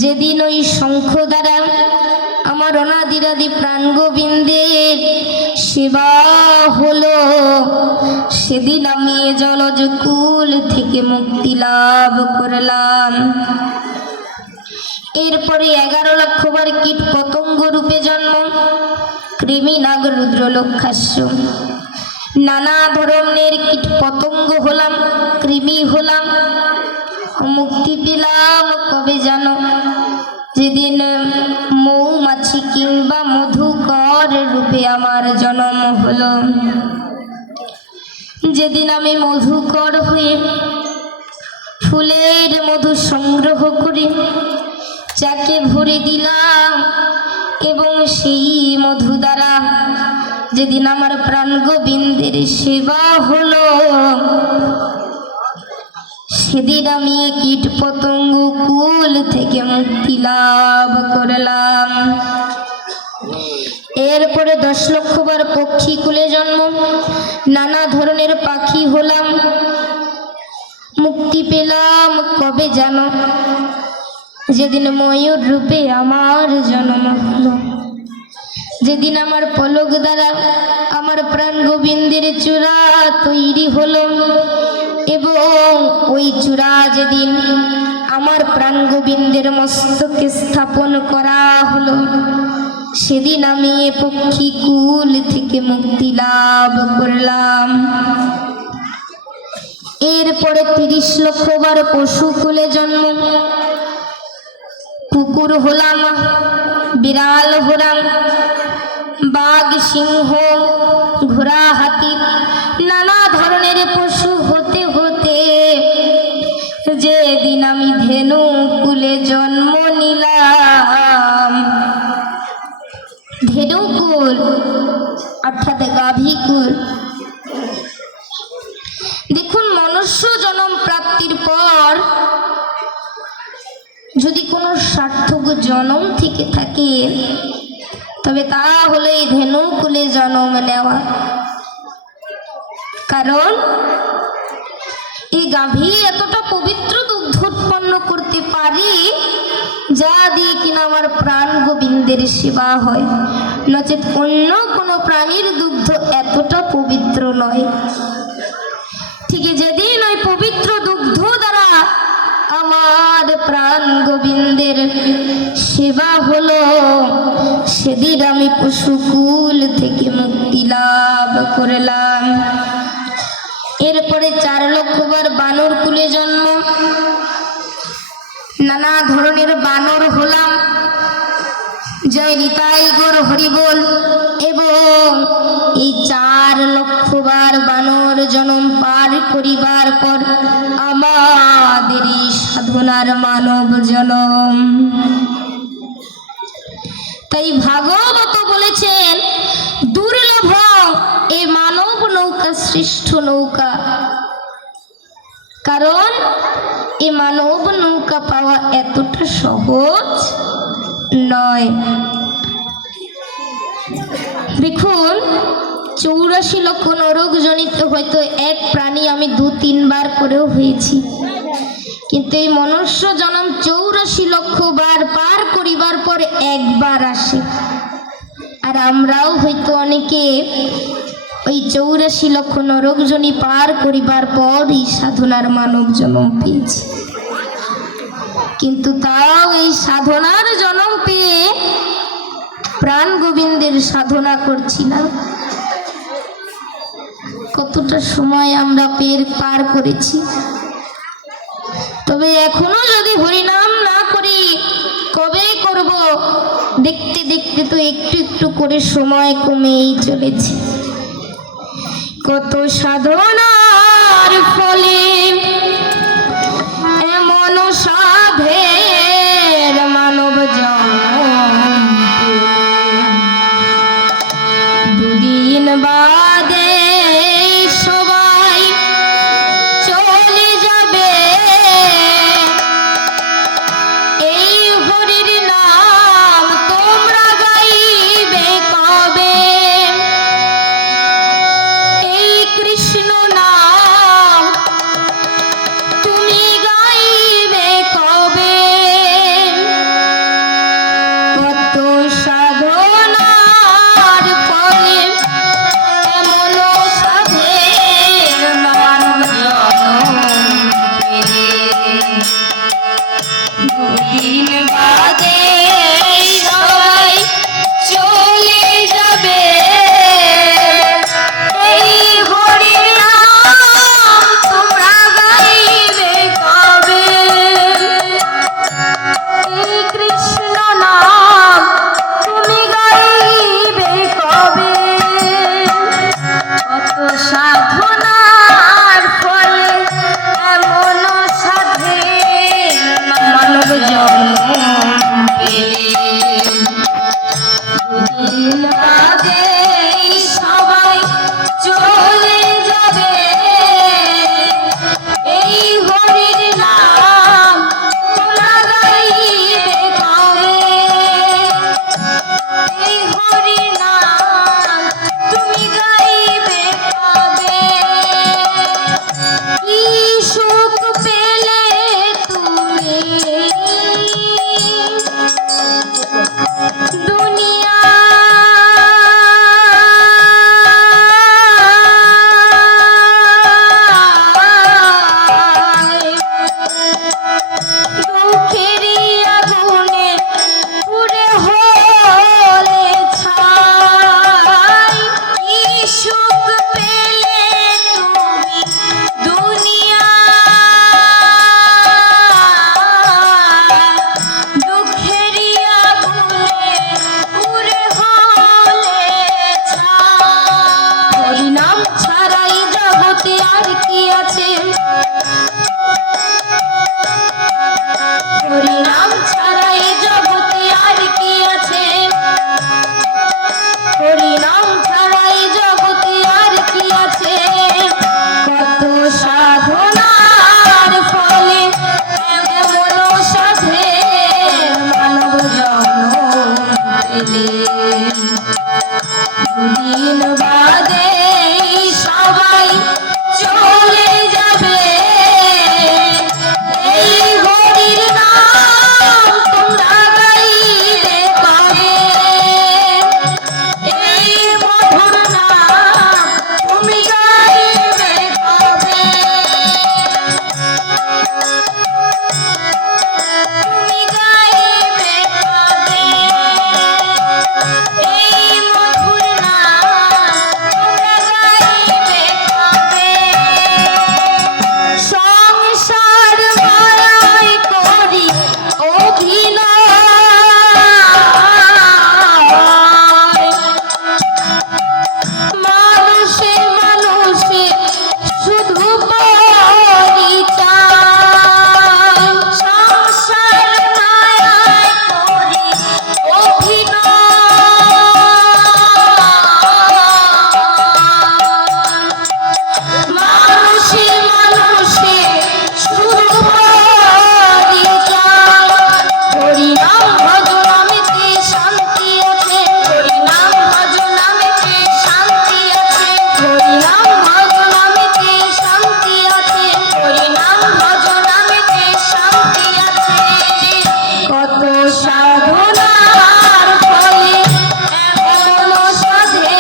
যেদিন ওই শঙ্খ দ্বারা আমার অনাদিরাদি প্রাণ গোবিন্দের সেবা হলো, সেদিন আমি জলজ কুল থেকে মুক্তি লাভ করলাম। এরপরে 11 লক্ষ বার কীট পতঙ্গ রূপে জন্ম, কৃমি নাগ রুদ্র লক্ষাস্য, নানা ধরনের কীট পতঙ্গ হলাম, কৃমি হলাম। মুক্তি পেলাম কবে জানো? যেদিন মৌমাছি কিংবা মধুকর রূপে আমার জন্ম হলো। যেদিন আমি মধুকর হয়ে ফুলের মধু সংগ্রহ করে চাকে ভরে দিলাম, এবং সেই মধু দ্বারা যেদিন আমার প্রাণ গোবিন্দের সেবা হলো, সেদিন আমি কীট পতঙ্গ কুল থেকে মুক্তি লাভ করলাম। এরপরে 10 লক্ষ বার পক্ষী কুলে জন্ম, নানা ধরনের পাখি হলাম। মুক্তি পেলাম কবে জানো? যেদিন ময়ূর রূপে আমার জন্ম হলো। যেদিন আমার পলক দ্বারা আমার প্রাণ গোবিন্দের চূড়া তৈরি হলো, এবং ওই চূড়া যেদিন আমার প্রাণ গোবিন্দের মস্তকে স্থাপন করা হলো, সেদিন আমি এ পক্ষী কুল থেকে মুক্তি লাভ করলাম। এরপরে 30 লক্ষ বার পশু কুলে জন্ম, কুকুর হলাম, বিড়াল হলাম, বাঘ, সিংহ, ঘোড়া, হাতি, নানা ধরনের পশু হতে হতে যেদিন আমি ধেনু কুলে জন্ম নিলাম। ধেনুকুল অর্থাৎ গাভীকুল। দেখুন, মনুষ্য জন্ম প্রাপ্তির পর যদি কোনো সার্থক জন্ম থেকে থাকে, তবে তা হলো এই ধেনুকুলে জন্ম নেওয়া। কারণ এই গাভী এতটা পবিত্র দুগ্ধ উৎপন্ন করতে পারে, যা দিয়ে কিনা আমার প্রাণ গোবিন্দের সেবা হয়। নচেত অন্য কোনো প্রাণীর দুগ্ধ এতটা পবিত্র নয়। ঠিক যেদিন ওই পবিত্র দুগ্ধ দ্বারা আমার প্রাণ গোবিন্দের সেবা হলো, সেদিন আমি পশুকুল থেকে মুক্তি লাভ করলাম। এরপরে 4 লক্ষ বার বানর কুলে জন্ম, নানা ধরনের বানর হলাম। জয় নিতাই গৌর হরিবোল। এবং এই 4 লক্ষ বার বানর জন্ম পার করিবার পর আমাদের এই সাধনার মানব জন্ম। তাই ভাগবত বলেছেন, দুর্লভ এ মানব নৌকা শ্রেষ্ঠ নৌকা। কারণ এ মানব নৌকা পাওয়া এতটা সহজ নয়। দেখুন, 84 লক্ষ নরক জনিত হয়তো এক প্রাণী আমি 2-3 বার করেও হয়েছি, কিন্তু এই মনুষ্য জন্ম 84 লক্ষ বার পার করিবার পর একবার আসে। আর আমরাও হয়তো অনেকে ওই 84 লক্ষ নরক জনি পার করিবার পর এই সাধনার মানব জন্ম পেয়েছি। কিন্তু তাও এই সাধনার জন্ম পেয়ে প্রাণ গোবিন্দের সাধনা করছি না। কতটা সময় আমরা পার করেছি। তবে এখনো যদি হরিনাম না করি, কবে করব? দেখতে দেখতে তো একটু একটু করে সময় কমেই চলেছে। কত সাধনার ফলে এমন সাধের মানব জন্ম, দুদিন বাদে সবাই চলে যাবে। এই হরির নাম তোমরা গাইবে কবে? এই কৃষ্ণ নাম তুমি গাইবে কবে? দুদিন বাদে সবাই চলে যাবে, এই হরির নাম তোমরা গাইবে কবে, এই হরির নাম তুমি গাইবে কবে, কি সুখ পেলে তুমি দুনিয়া দুঃখেরই আগুনে পুড়ে হলে ছাই, কি সুখ পেলে তুমি দুনিয়া দুঃখেরই আগুনে পুড়ে হলে ছাই। হরিনাম ছাড়াই জগতে আর কি আছে, হরিনাম ছাড়াই জগতে আর কি আছে, হরিনাম ছাড়াই জগতে আর কি আছে, কত সাধনার ফলে এমন সাধে মানব জন্ম পেলে, দুদিন বাদে সবাই চলে যাবে, এই হরির নাম তোমরা গাইবে কবে, এই মধুর নাম তুমি গাইবে কবে, তুমি গাইবে কবে, এই মধুর নাম তোমরা গাইবে কবে। সংসার মায়ায় করি অভিনয়, মানুষে মানুষে শুধু পরিচয়, সংসার মায়ায় করি অভিনয়, মানুষে মানুষে শুধু পরিচয়, হরিনাম ভজনামেতে শান্তি আছে, হরিনাম ভজনামেতে শান্তি আছে, হরিনাম ভজনামেতে শান্তি আছে, হরিনাম ভজনামেতে শান্তি আছে, কত সাধনার ফলে এমন সাধে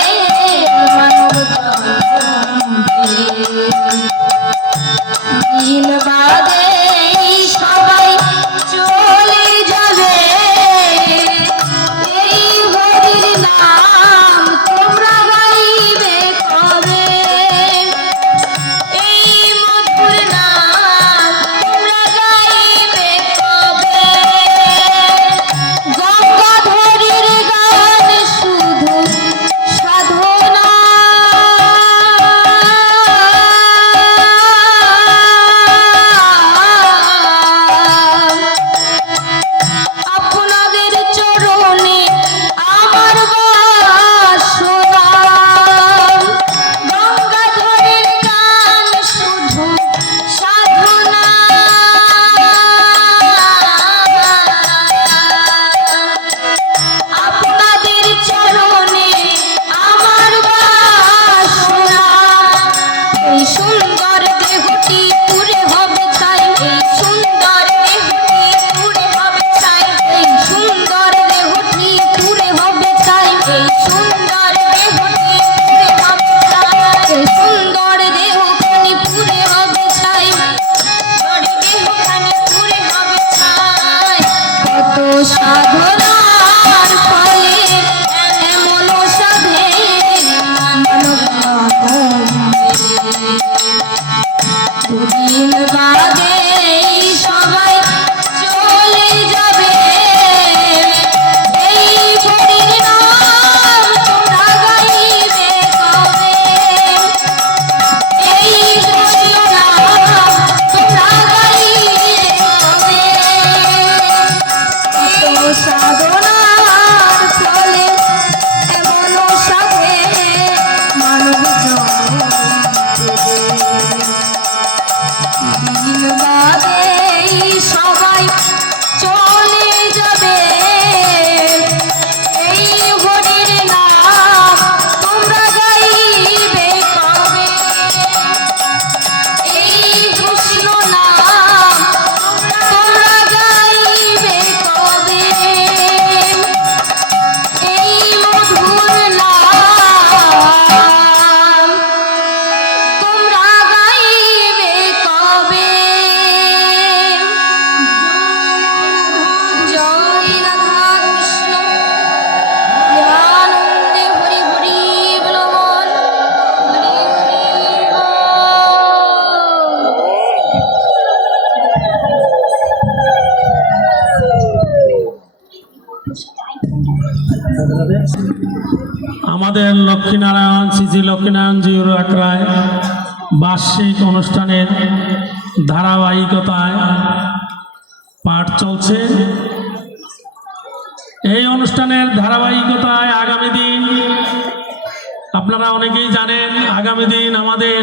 মানব জন্ম পেলে, দিন বাদে সবাই চলে যাবে, এই হরির নাম তোমরা গাইবে কবে, এই মধুর নাম তোমরা গাইবে কবে, গঙ্গাধরের গান শুধু সাধনা, আপনাদের চরণে আমার বাসনা, গঙ্গাধরের গান শুধু সাধনা, আপনাদের চরণে আমার বাসনা, এই সুন্দর দেহটি পুরে হবে ছাই, এই সুন্দর দেহটি পুরে হবে ছাই, এই সুন্দর দেহটি পুরে হবে ছাই, এই সুন্দর দেহটি পুরে হবে ছাই, এই সুন্দর দেহখানি পুরে হবে ছাই, সুন্দর দেহখানি পুরে হবে ছাই, কত সাধনার ফলে এমন সাধে মানব জন্ম পেলে, দুদিন বাদে সবাই চলে যাবে, এই হরির নাম তোমরা গাইবে কবে, এই হরির নাম তোমরা গাইবে কবে, আমাদের লক্ষ্মীনারায়ণ শ্রী লক্ষ্মীনারায়ণ জিউর আকড়ায় বার্ষিক অনুষ্ঠানের ধারাবাহিকতায় পাঠ চলছে। এই অনুষ্ঠানের ধারাবাহিকতায় আগামী দিন আপনারা অনেকেই জানেন, আগামী দিন আমাদের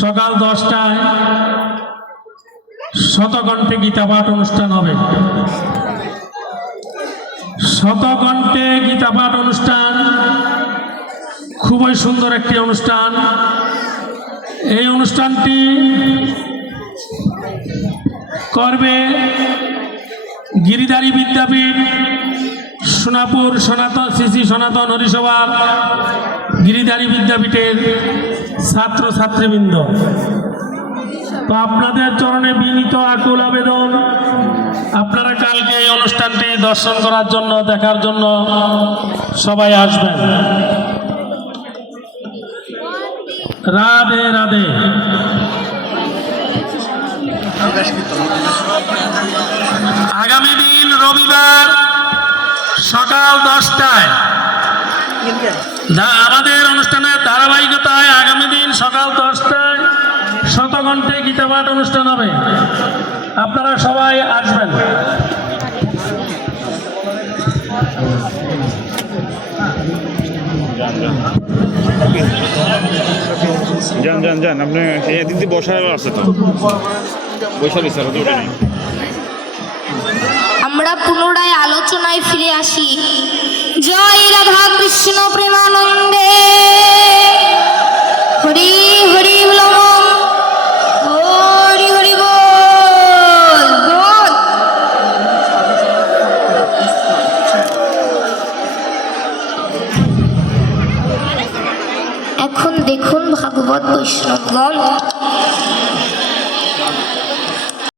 সকাল 10টায় শতকণ্ঠে গীতাপাঠ অনুষ্ঠান হবে। শতকণ্ঠে গীতাপাঠ অনুষ্ঠান খুবই সুন্দর একটি অনুষ্ঠান। এই অনুষ্ঠানটি করবে গিরিধারী বিদ্যাপীঠ সোনাপুর শ্রী সনাতন হরিসভার গিরিধারী বিদ্যাপীঠের ছাত্রছাত্রীবৃন্দ। তো আপনাদের চরণে বিনীত আকুল আবেদন, আপনারা কালকে এই অনুষ্ঠানটি দর্শন করার জন্য, দেখার জন্য সবাই আসবেন। রাধে রাধে। আগামী দিন রবিবার সকাল 10টায় আমাদের অনুষ্ঠানের ধারাবাহিকতায় আগামী দিন সকাল 10টায় শতকণ্ঠে গীতাপাঠ অনুষ্ঠান হবে। আপনারা সবাই আসবেন। যান যান যান, আপনি এদিক দিয়ে বসার আছে তো, বৈশাল স্যার ওটা নেই। আমরা পুনরায় আলোচনায় ফিরে আসি। জয় রাধা কৃষ্ণ প্রেমানন্দে। হরি হরি বল, হরি হরি বল বল। এখন দেখুন ভাগবত বৈষ্ণবগণ,